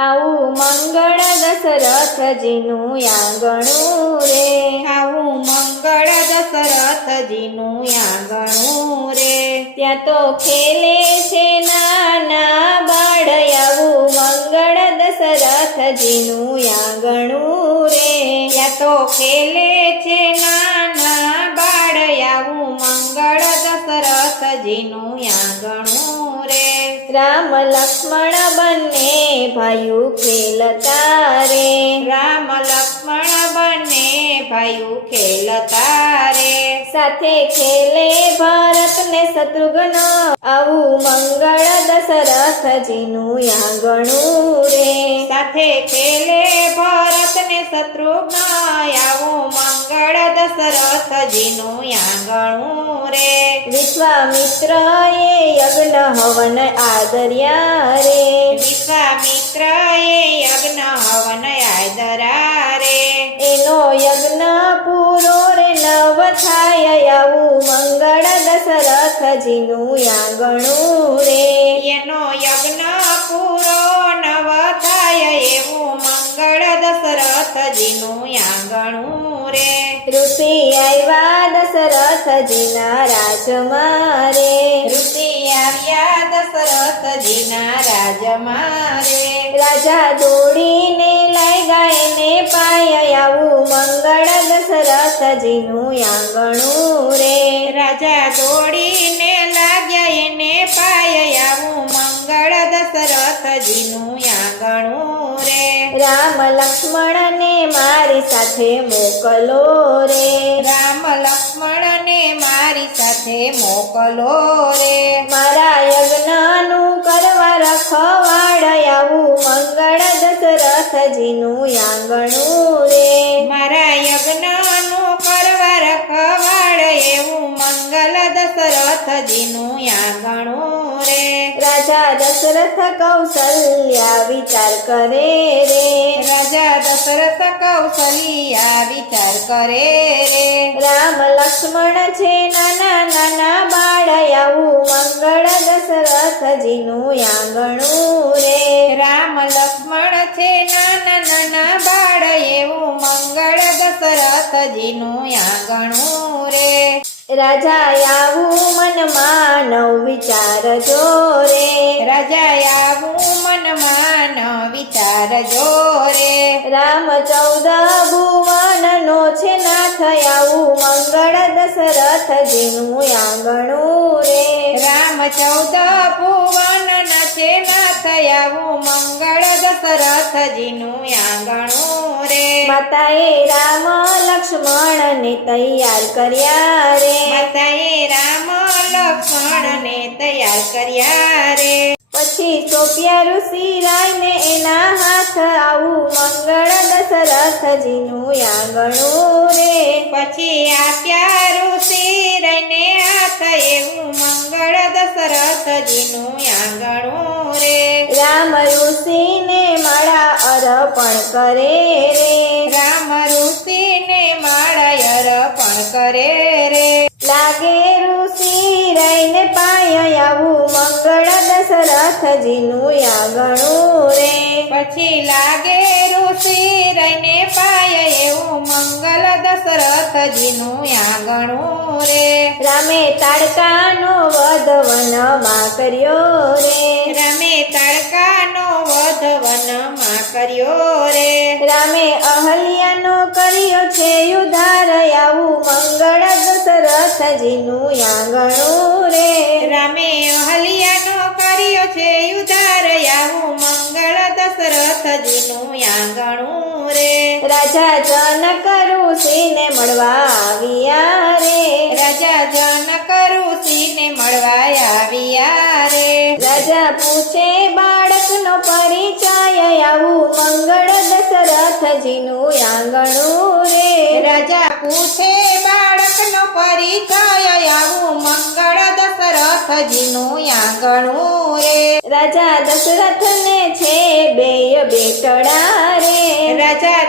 આવું મંગળ દશરથજીનું આંગણું રે, આવું મંગળ દશરથજીનું આંગણું રે, ત્યાં તો ખેલે છે નાના બાળ, આવું મંગળ દશરથજીનું આંગણું રે, ત્યાં તો ખેલે છે નાના બાળ, આવું મંગળ દશરથજીનું આંગણું રે. રામ લક્ષ્મણ બંને ભાઈઓ ખેલતા રે, રામ લક્ષ્મણ બંને ભાઈઓ ખેલતા રે, સાથે ખેલે ભરત ને શત્રુઘ્ન, આવું મંગળ દશરથજીનું આંગણું રે, સાથે ખેલે ભરત ને શત્રુઘ્ન, આવું મંગળ દશરથજીનું આંગણું રે. વિશ્વામિત્ર એ યજ્ઞ હવન આદર્યા રે, વિશ્વામિત્ર એ યજ્ઞ હવન આદર્યા રે, એનો યજ્ઞ પૂરો રે નવ થાય, આવું મંગળ દશરથજીનું આંગણું રે, એનો યજ્ઞ પૂરો નવ થાય, એવું મંગળ દશરથજીનું આંગણું રે. ઋષિ આવ્યા દશરથજીના રાજમાં રે, ઋષિ આવ્યા દશરથજીના રાજમાં રે, રાજા દોડીને લઈ ગયા ને પાય, આવું મંગળ દશરથજીનું આંગણું રે, રાજા દોડીને લાગ્યા એને પાય, આવું મંગળ દશરથજીનું આંગણું રે. રામ લક્ષ્મણને મારી સાથે મોકલો રે, રામ લક્ષ્મણને મારી સાથે મોકલો રે, મારા યજ્ઞનું કરવા રખવાડ, આવું મંગળ દશરથજીનું આંગણું રે, મારા યજ્ઞનું કરવા રખવાડ, એવું મંગલ દશરથજીનું આંગણું રે. રાજા દશરથ કૌશલ્યા વિચાર કરે રે, રાજા દશરથ કૌશલ્યા વિચાર કરે રે, રામ લક્ષ્મણ છે નાના નાના બાળ, આવું મંગળ દશરથજીનું આંગણું રે, રામ લક્ષ્મણ છે નાના નાના બાળ, એવું મંગળ દશરથજીનું આંગણું રે. રાજા આવું મનમાં નવ વિચાર જો રે, રાજા આવું મનમાં વિચાર જો રે, રામ 14 ભુવનનો છે નાથ, આવું મંગળ દશરથજીનું આંગણું રે, રામ 14 ભુવન છે નાથ, આવું મંગળ દશરથજીનું આંગણું રે. માતાએ રામ લક્ષ્મણને તૈયાર કર્યા રે, માતાએ રામ લક્ષ્મણને તૈયાર કર્યા રે, પછી સોંપ્યા ઋષિ રાયને એના હાથ, આવું મંગળ દશરથજીનું આંગણું રે, પછી આપ્યા ઋષિ રઈને હાથ, એવું મંગળ દશરથજીનું આંગણું રે. રામ ઋષિને માળા અર્પણ કરે રે, રામ ઋષિને માળા અર્પણ કરે રે, લાગે ઋષિ રહીને પાય, આવું મંગળ દશરથજીનું આંગણું રે, પછી લાગે ઋષિ રહીને પાય, એવું મંગલ દશરથજીનું આંગણું રે. રામે તાડકાનો વધ વનમાં કર્યો રે, રામે તાડકાનો વધ વનમાં કર્યો રે, રામે અહલ્યાનો કર્યો છે ઉદ્ધાર, આવું મંગળ દશરથજીનું આંગણું રે, રામે અહલ્યાનો કર્યો છે ઉદ્ધાર, આવું મંગળ દશરથજીનું આંગણું રે. રાજા જનક ઋષિને મળવા આવ્યા રે, રાજા જનક ઋષિને મળવા આવ્યા રે, રાજા પૂછે બાળકનો પરિચય, આવું મંગળ દશરથજીનું આંગણું રે, રાજા પૂછે બાળકનો પરિચય, આવું મંગળ દશરથજીનું આંગણું રે. રાજા દશરથને છે બેય બેટડા રે,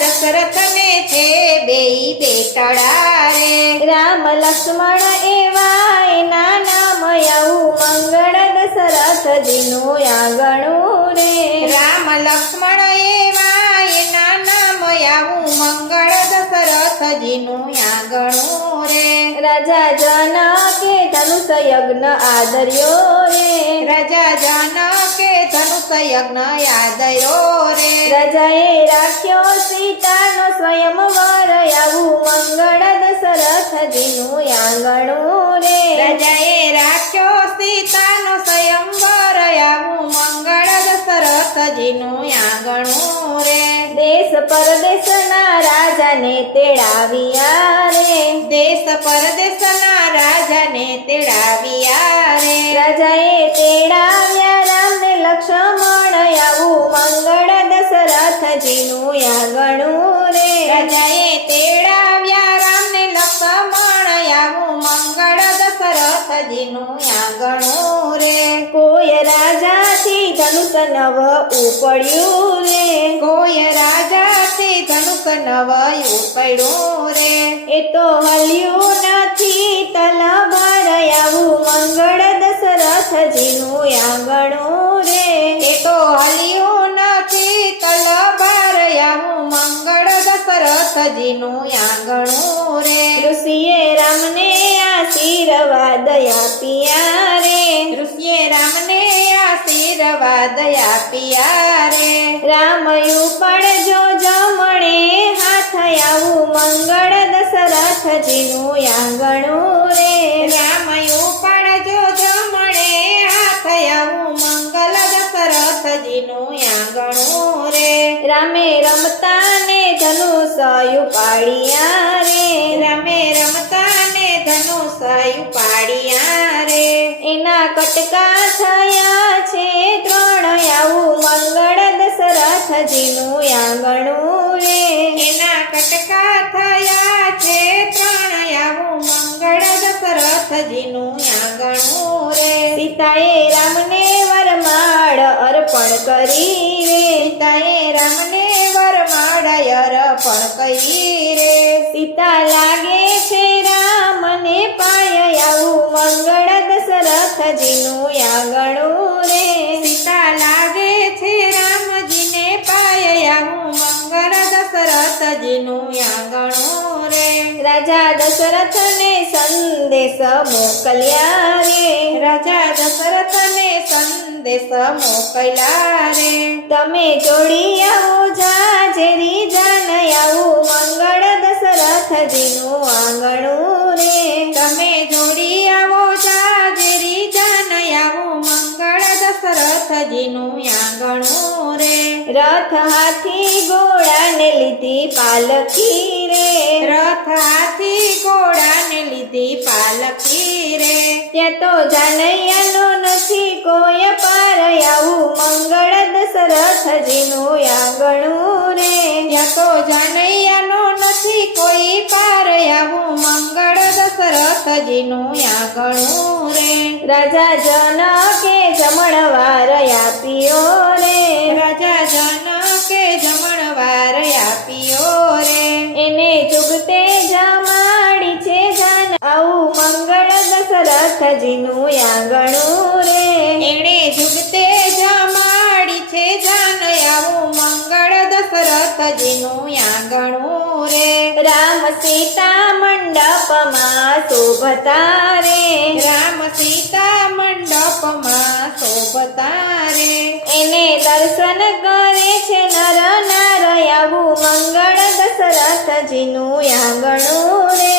દશરથને છે બેય બેટડા રે રામ લક્ષ્મણ એવા એના નામ આવું મંગળ દશરથજીનું આંગણું રે રામ લક્ષ્મણ એવા એના નામ આવું મંગળ દશરથજીનું આંગણું રે રાજા જનકે ધનુષ યજ્ઞ આદર્યો રે રાજા જનકે ધનુષ યજ્ઞ આદર્યો રે રાજાએ રાખ્યો સીતાનો સ્વયંવર આવું મંગળ દશરથજીનું આંગણું રે રાજાએ રાખ્યો સીતાનો સ્વયંવર આવું મંગળ દશરથજીનું આંગણું રે દેશ પરદેશના રાજાને તેડાવ્યા રે દેશ પરદેશના રાજાને તેડાવ્યા રે રાજાએ તેડાવ્યા રામને લક્ષ્મણ આવું મંગળ દશરથજીનું આંગણું રે રાજાએ તેડાવ્યા રામને લક્ષ્મણ આવું મંગળ દશરથજીનું આંગણું રે કોઈ રાજાથી ધનુષ નવ ઉપડ્યું રે કોઈ રાજાથી ધનુષ નવાયું પડ્યું રે એ તો હલ્યું નથી તલવાર આવું મંગળ દશરથજીનું આંગણું રે એ તો હલ્યું નથી તલવાર આવું મંગળ દશરથજીનું આંગણું રે ઋષિએ રામને આશીર્વાદ આપ્યા રે ઋષિએ રામને આશીર્વાદ આપ્યા રે રામયું પણ જો જમણે હાથ આવું મંગળ દશરથજીનું આંગણું રે રામયું પણ જો જમણે હાથ આવું મંગલ દશરથજીનું આંગણું રે રામે રમતા ને ધનુષ ઉપાડ્યા રે રામે રમતા ને ધનુષ ઉપાડ્યા રે એના કટકા થયા છે ત્રણ આવું મંગળ દશરથજીનું આંગણું રે એના કટકા થયા છે ત્રણ આવું મંગળ દશરથજીનું આંગણું રે સીતાએ રામને વરમાળ અર્પણ કરી રે સીતાએ રામને વરમાળ અર્પણ કરી રે સીતા લાગે છે રામને પાય આવું મંગળ દશરથજીનું આંગણું રે સીતા લાગે છે રામજીને પાય આવું મંગળ દશરથજીનું આંગણું રે રાજા દશરથને સંદેશ મોકલ્યા રે રાજા દશરથને સંદેશ મોકલ્યા રે તમે જોડી આવો જાજેરી જાન આવું મંગળ દશરથજીનું આંગણું રે તમે જોડી આવો જાજરી જાન આવું મંગળ દશરથજીનું આંગણું રે રથ હાથી ઘોડાને લીધી પાલકી રે રથ હાથી ઘોડાને લીધી પાલકી રે ત્યાં તો જાનૈયાનો નથી કોઈ પાર આવું મંગળ દશરથજીનું આંગણું રે ત્યાં તો જાનૈયાનો નથી કોઈ પાર આવું મંગળ દશરથજીનું આંગણું રે રાજા જનકે જમણવાર આપ્યો રે રાજા જનકે જમણવાર આપ્યો રે એને જુગતે જમાડી છે જાન આવું મંગળ દશરથજીનું આંગણું રે એણે જુગતે જમાડી છે જાન આવું મંગળ દશરથજીનું આંગણું રે રામ સીતા મંડપમાં શોભતા રે રામ સીતા મંડપમાં શોભતા રે એને દર્શન કરે છે નર નાર આવું મંગળ દશરથજીનું આંગણું રે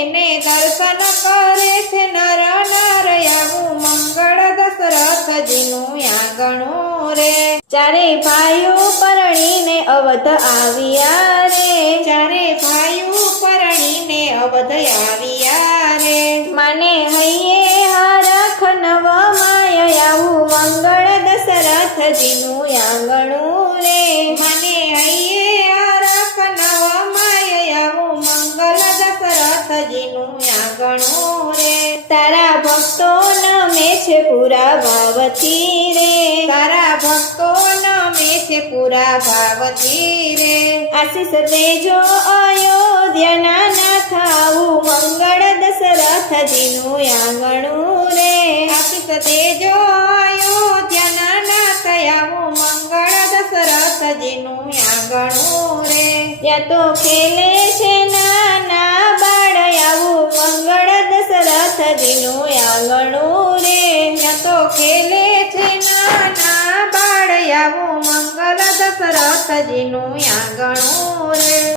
એને દર્શન કરે છે નર નાર આવું મંગળ દશરથજીનું આંગણું રે ચારે ભાઈઓ પરણીને અવધ આવ્યા રે ચારે ભાઈઓ પરણીને અવધ આવ્યા રે માને હૈયે હરખ નવ માય આવું મંગળ દશરથજીનું આંગણું રે મને હૈયે હરખ નવ માય આવું મંગલ દશરથજીનું આંગણું રે તારા ભક્તો નમે છે પૂરા ભાવથી રે તારા ભક્તો નમે છે પૂરા ભાવથી રે આ આશીષ દેજો અયોધ્યાના નાથ આવું મંગળ દશરથજીનું આંગણું રે આશીષ દેજો અયોધ્યાના નાથ આવું મંગળ દશરથજીનું આંગણું રે ત્યાં તો ખેલે છે નાના બાળ આવું મંગળ દશરથજીનું આંગણું રે ત્યાં તો ખેલે છે નાના બાળ આવું મંગલ દશરથજીનું આંગણું રે